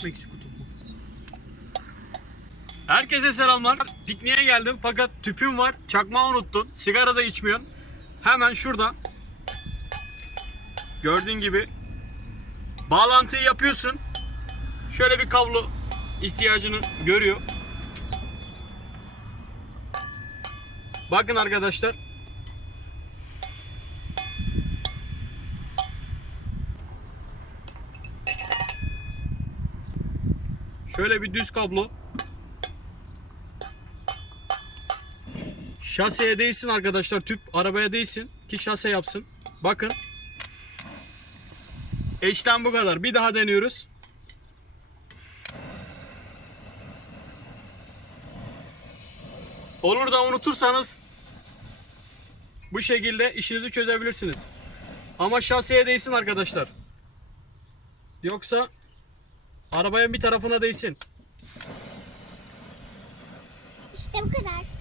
Ekmek kutu bu. Herkese selamlar. Pikniğe geldim fakat tüpüm var. Çakmağı unuttun. Sigara da içmiyorsun. Hemen şurada. Gördüğün gibi bağlantıyı yapıyorsun. Şöyle bir kablo ihtiyacını görüyor. Bakın arkadaşlar. Şöyle bir düz kablo. Şaseye değsin arkadaşlar. Tüp arabaya değsin ki şase yapsın. Bakın. Eşlem bu kadar. Bir daha deniyoruz. Olur da unutursanız bu şekilde işinizi çözebilirsiniz. Ama şaseye değsin arkadaşlar. Yoksa arabaya bir tarafına değsin. İşte bu kadar.